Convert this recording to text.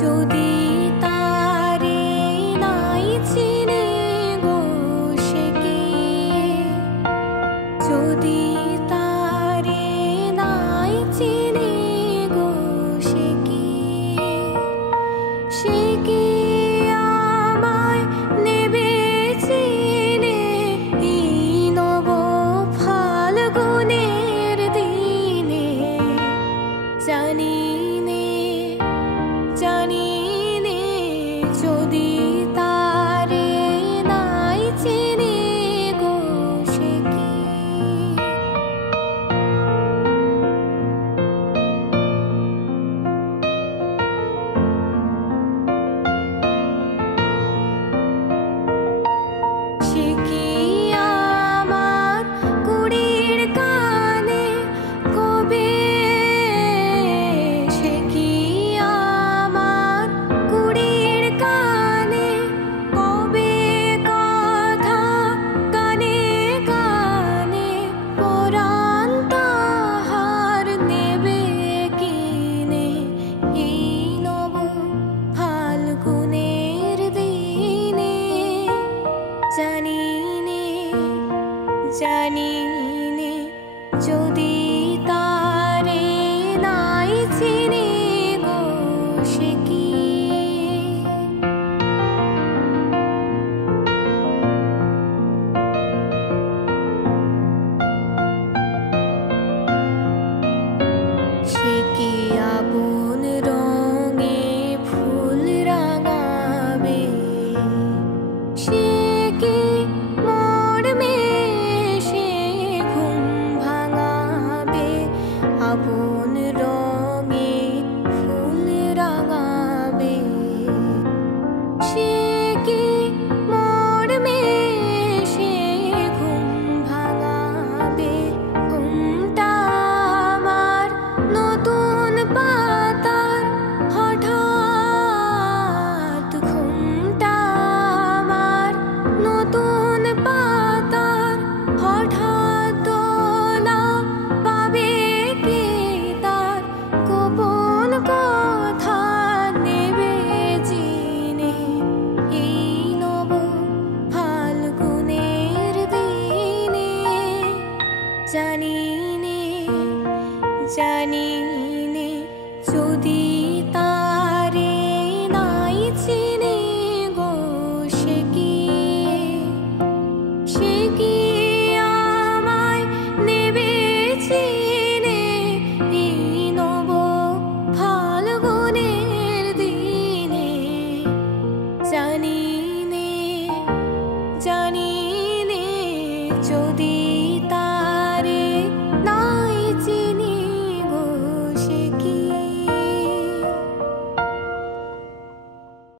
যদি তারে নাই চিনে গো সে কি, যদি তারে নাই চিনে গো সে কি, সে কি আমায় নেবে চিনে এই নব ফাল্গুনের দিনে। জানি জানিনে যদি তারে নাই চিনে গো সে কি। সে কি আমার কুড়ির কানে কবে, সে কি আমার কুড়ির কানে কবে কথা কানে কানে পরাণ তাহার নেবে কিনে এই নব ফাল্গুনের দিনে। জানিনে যদি তারে নাই চিনে গো সে কি। সে কি আপন রঙে ফুল রাঙাবে, সে কি মর্মে সে ঘুম ভাঙাবে। আপন রঙে ফুল রাঙাবে, সে কি মর্মে সে ঘুম ভাঙাবে। ঘুমটা আমার নতুন পাতার হঠাৎ, ঘুমটা আমার নতুন পাতার হঠাৎ দোলা পাবে কে তার গোপন কথা নেবে চিনে এই নব ফাল্গুনের দিনে। জানিনে যদি তারে নাই চিনে গো সে কি, সে কি আমায় নেবে চিনে এই নব ফাল্গুনের দিনে। জানিনে যদি